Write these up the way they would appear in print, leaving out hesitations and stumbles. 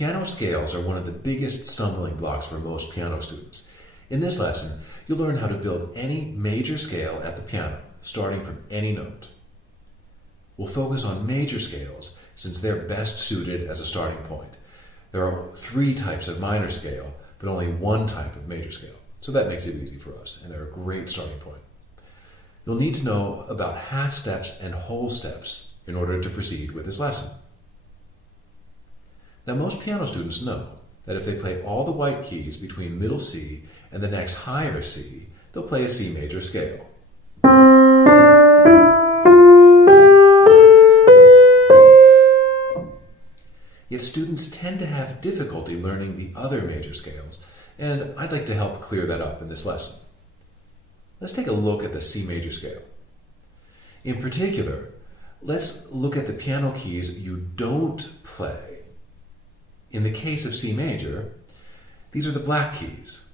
Piano scales are one of the biggest stumbling blocks for most piano students. In this lesson, you'll learn how to build any major scale at the piano, starting from any note. We'll focus on major scales since they're best suited as a starting point. There are 3 types of minor scale, but only 1 type of major scale. So that makes it easy for us, and they're a great starting point. You'll need to know about half steps and whole steps in order to proceed with this lesson. Now, most piano students know that if they play all the white keys between middle C and the next higher C, they'll play a C major scale. Yet students tend to have difficulty learning the other major scales, and I'd like to help clear that up in this lesson. Let's take a look at the C major scale. In particular, let's look at the piano keys you don't play. In the case of C major, these are the black keys.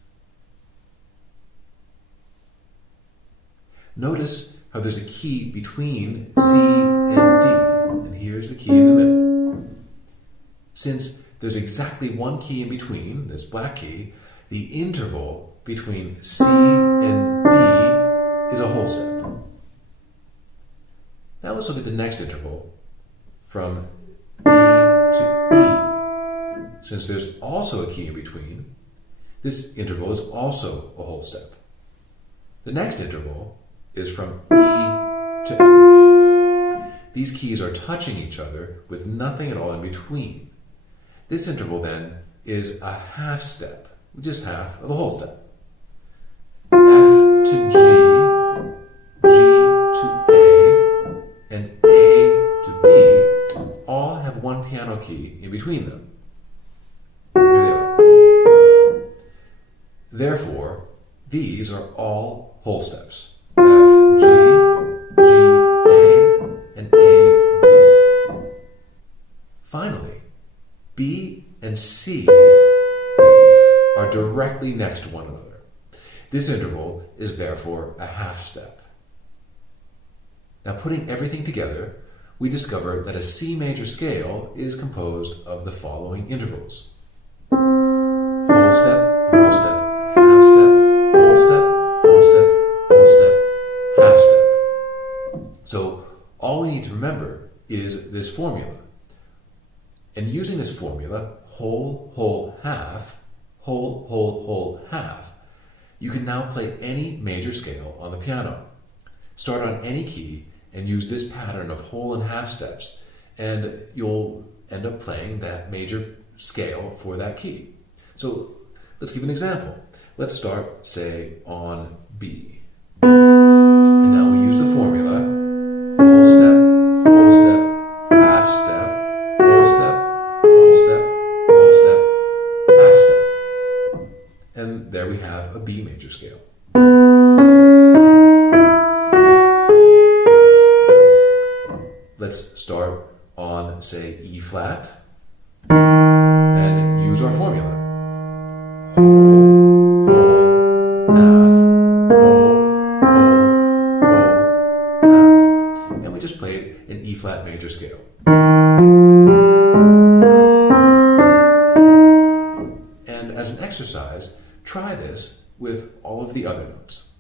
Notice how there's a key between C and D, and here's the key in the middle. Since there's exactly 1 key in between, this black key, the interval between C and D is a whole step. Now let's look at the next interval from D to E. Since there's also a key in between, this interval is also a whole step. The next interval is from E to F. These keys are touching each other with nothing at all in between. This interval then is a half step, which is half of a whole step. F to G, G to A, and A to B all have 1 piano key in between them. Here they are. Therefore, these are all whole steps. F, G, G, A, and A, B. Finally, B and C are directly next to one another. This interval is therefore a half step. Now, putting everything together, we discover that a C major scale is composed of the following intervals: whole step, half step, whole step, whole step, whole step, half step. So all we need to remember is this formula. And using this formula, whole, whole, half, whole, whole, whole, half, you can now play any major scale on the piano. Start on any key and use this pattern of whole and half steps, and you'll end up playing that major scale for that key. So let's give an example. Let's start, say, on B. And now we use the formula, whole step, half step, whole step, whole step, whole step, half step. And there we have a B major scale. Let's start on, say, E flat, and use our formula. Whole, half, half. And we just played an E flat major scale. And as an exercise, try this with all of the other notes.